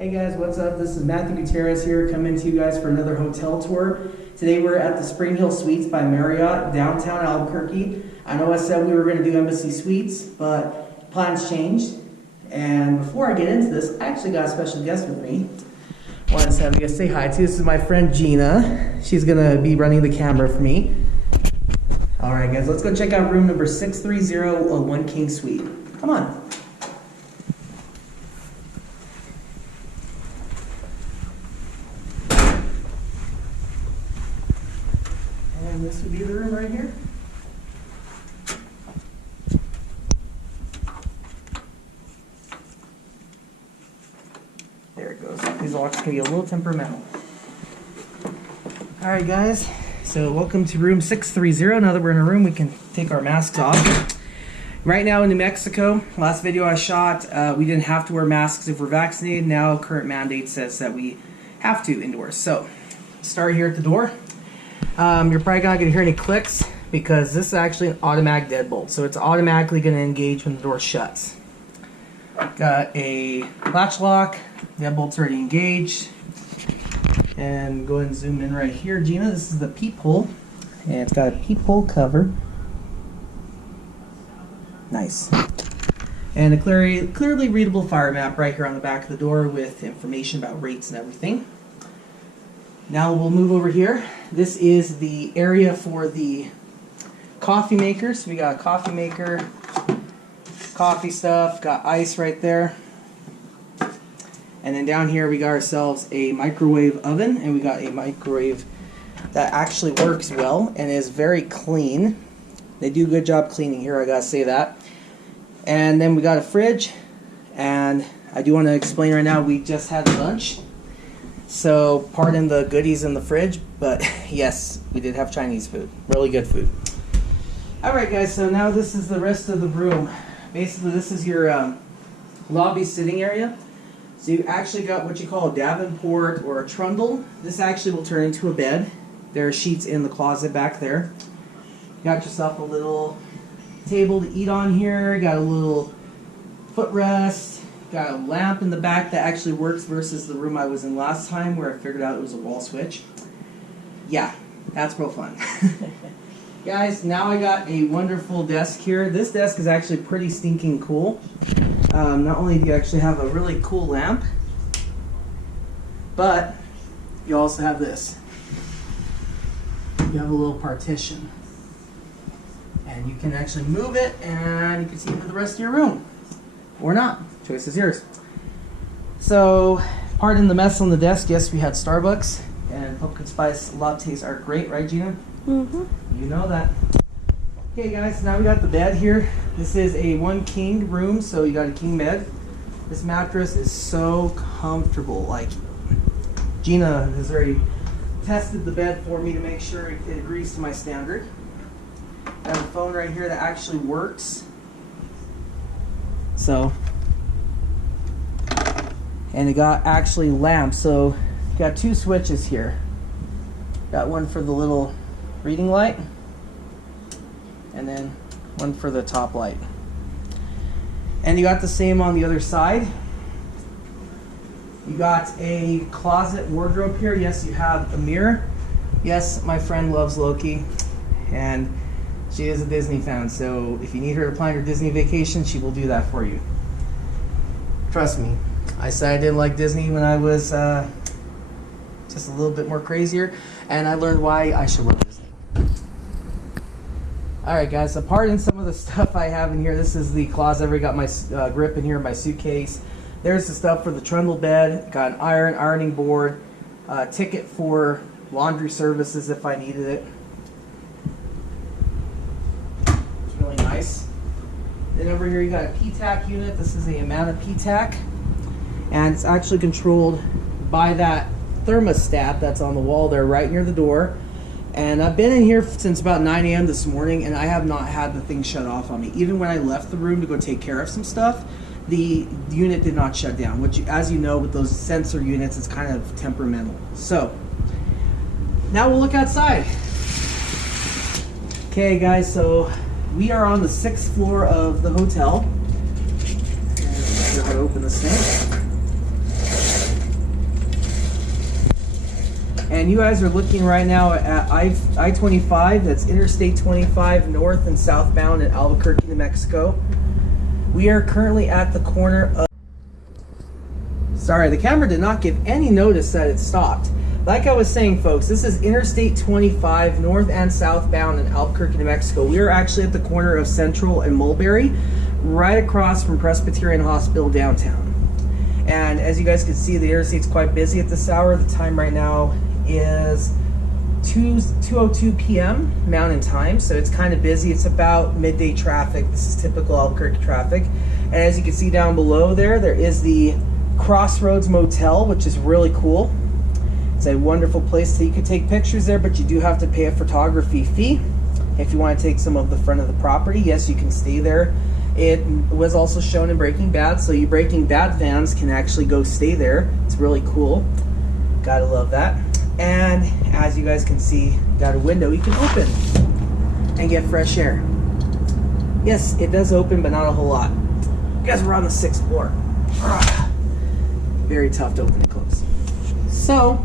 Hey guys, what's up? This is Matthew Gutierrez here, coming to you guys for another hotel tour. Today we're at the Springhill Suites by Marriott, downtown Albuquerque. I know I said we were going to do Embassy Suites, but plans changed. And before I get into this, I actually got a special guest with me. I wanted to have you guys say hi to. This is my friend Gina. She's going to be running the camera for me. Alright guys, let's go check out room number 630, a one king suite. Come on. And this would be the room right here. There it goes. These locks can be a little temperamental. Alright guys, so welcome to room 630. Now that we're in a room, we can take our masks off. Right now in New Mexico, last video I shot, we didn't have to wear masks if we're vaccinated. Now current mandate says that we have to indoors. So, start here at the door. You're probably not going to hear any clicks because this is actually an automatic deadbolt. So it's automatically going to engage when the door shuts. Got a latch lock, deadbolt's already engaged. And go ahead and zoom in right here, Gina. This is the peephole, and it's got a peephole cover. Nice. And a clearly readable fire map right here on the back of the door with information about rates and everything. Now we'll move over here. This is the area for the coffee maker. So we got a coffee maker, coffee stuff, got ice right there. And then down here we got ourselves a microwave oven, and we got a microwave that actually works well and is very clean. They do a good job cleaning here, I gotta say that. And then we got a fridge, and I do want to explain right now, we just had lunch. So pardon the goodies in the fridge, but yes, we did have Chinese food. Really good food. Alright guys, so now this is the rest of the room. Basically this is your lobby sitting area. So you actually got what you call a Davenport or a Trundle. This actually will turn into a bed. There are sheets in the closet back there. You got yourself a little table to eat on here. You got a little footrest. Got a lamp in the back that actually works versus the room I was in last time where I figured out it was a wall switch. Yeah, that's real fun. Guys, now I got a wonderful desk here. This desk is actually pretty stinking cool. Not only do you actually have a really cool lamp, but you also have this. You have a little partition. And you can actually move it and you can see into the rest of your room. Or not. Choice is yours. So, pardon the mess on the desk. Yes, we had Starbucks. And pumpkin spice lattes are great, right Gina? Mm-hmm. You know that. Okay guys, now we got the bed here. This is a one king room, so you got a king bed. This mattress is so comfortable. Like, Gina has already tested the bed for me to make sure it agrees to my standard. I have a phone right here that actually works. So, and it got actually lamps, so got two switches here. Got one for the little reading light, and then one for the top light. And you got the same on the other side. You got a closet wardrobe here. Yes, you have a mirror. Yes, my friend loves Loki, and she is a Disney fan, so if you need her to plan your Disney vacation, she will do that for you. Trust me. I said I didn't like Disney when I was just a little bit more crazier, and I learned why I should love Disney. Alright guys, so pardon some of the stuff I have in here. This is the closet. I've already got my grip in here, my suitcase. There's the stuff for the Trundle bed. Got an ironing board, ticket for laundry services if I needed it. It's really nice. Then over here you got a P-TAC unit. This is a Amana P-TAC, and it's actually controlled by that thermostat that's on the wall there right near the door. And I've been in here since about 9 a.m. this morning, and I have not had the thing shut off on me. Even when I left the room to go take care of some stuff, the unit did not shut down, which, as you know, with those sensor units, it's kind of temperamental. So, now we'll look outside. Okay, guys, so we are on the 6th floor of the hotel. And let's go ahead and open this thing. And you guys are looking right now at I-25, that's Interstate 25 north and southbound in Albuquerque, New Mexico. We are currently at the corner of... Sorry, the camera did not give any notice that it stopped. Like I was saying, folks, this is Interstate 25 north and southbound in Albuquerque, New Mexico. We are actually at the corner of Central and Mulberry, right across from Presbyterian Hospital downtown. And as you guys can see, the interstate's quite busy at this hour. The time right now is 2:02 p.m. Mountain Time, so it's kind of busy. It's about midday traffic. This is typical Albuquerque traffic. And as you can see down below there is the Crossroads Motel, which is really cool. It's a wonderful place that you can take pictures there, but you do have to pay a photography fee if you want to take some of the front of the property. Yes, you can stay there. It was also shown in Breaking Bad, so you Breaking Bad fans can actually go stay there. It's really cool. Gotta love that. And as you guys can see, got a window you can open and get fresh air. Yes, it does open, but not a whole lot. You guys, we're on the 6th floor. Very tough to open and close. So,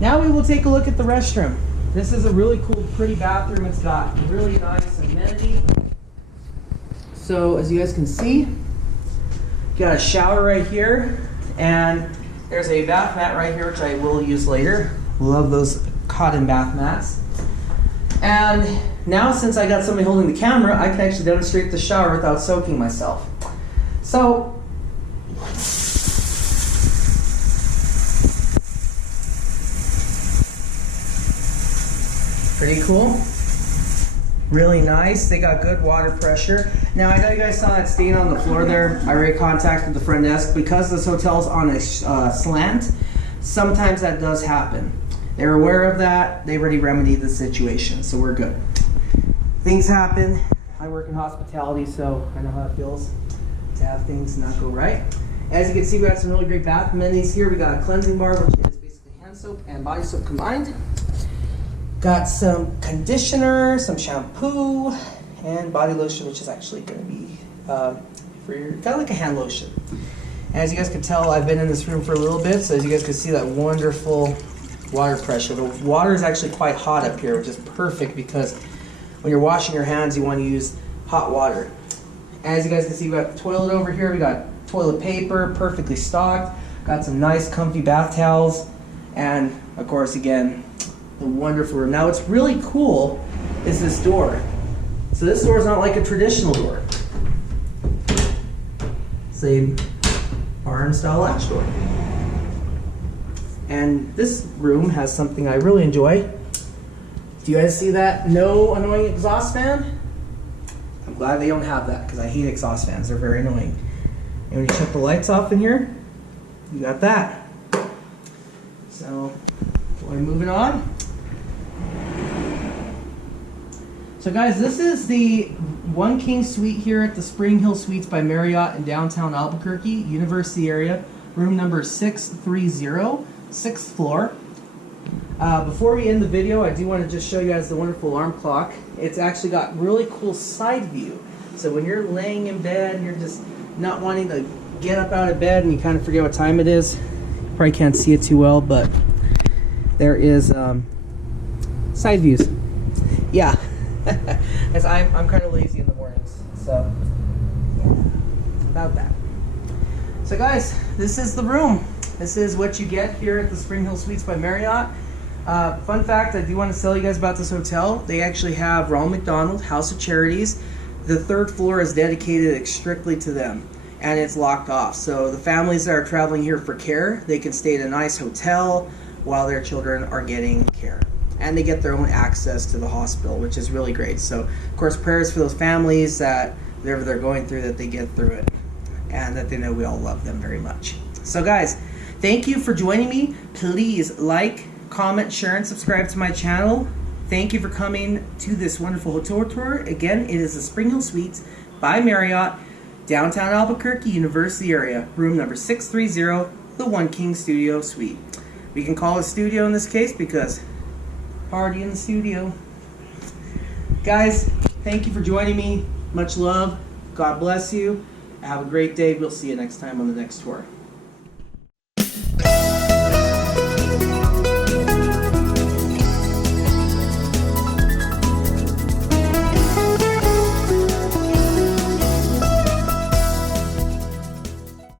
now we will take a look at the restroom. This is a really cool, pretty bathroom. It's got really nice amenity. So, as you guys can see, got a shower right here, and there's a bath mat right here, which I will use later. Love those cotton bath mats. And now, since I got somebody holding the camera, I can actually demonstrate the shower without soaking myself. So, pretty cool. Really nice. They got good water pressure. Now, I know you guys saw that stain on the floor there. I already contacted the front desk. Because this hotel's on a slant, sometimes that does happen. They're aware of that. They already remedied the situation, so we're good. Things happen. I work in hospitality, so I know how it feels to have things not go right. As you can see, we got some really great bath amenities here. We got a cleansing bar, which is basically hand soap and body soap combined. Got some conditioner, some shampoo, and body lotion, which is actually going to be for your, kind of like a hand lotion. As you guys can tell, I've been in this room for a little bit, so as you guys can see that wonderful water pressure. The water is actually quite hot up here, which is perfect because when you're washing your hands, you want to use hot water. As you guys can see, we got the toilet over here. We got toilet paper, perfectly stocked. Got some nice, comfy bath towels, and of course, again, the wonderful room. Now, what's really cool is this door. So this door is not like a traditional door. It's a barn-style latch door. And this room has something I really enjoy. Do you guys see that? No annoying exhaust fan? I'm glad they don't have that because I hate exhaust fans. They're very annoying. And when you shut the lights off in here, you got that. So, we're moving on. So guys, this is the One King Suite here at the Springhill Suites by Marriott in downtown Albuquerque, University area, room number 630, 6th floor. Before we end the video, I do want to just show you guys the wonderful alarm clock. It's actually got really cool side view. So when you're laying in bed and you're just not wanting to get up out of bed and you kind of forget what time it is, you probably can't see it too well, but there is side views. Yeah. As I'm kind of lazy in the mornings, so yeah, about that. So guys, this is the room. This is what you get here at the Springhill Suites by Marriott. Fun fact, I do want to tell you guys about this hotel. They actually have Ronald McDonald, House of Charities. The 3rd floor is dedicated strictly to them, and it's locked off. So the families that are traveling here for care, they can stay at a nice hotel while their children are getting care. And they get their own access to the hospital, which is really great. So, of course, prayers for those families that whatever they're going through, that they get through it, and that they know we all love them very much. So, guys, thank you for joining me. Please like, comment, share, and subscribe to my channel. Thank you for coming to this wonderful hotel tour. Again, it is the Springhill Suites by Marriott, downtown Albuquerque, University area, room number 630, the One King Studio Suite. We can call it studio in this case because party in the studio. Guys, thank you for joining me. Much love. God bless you. Have a great day. We'll see you next time on the next tour.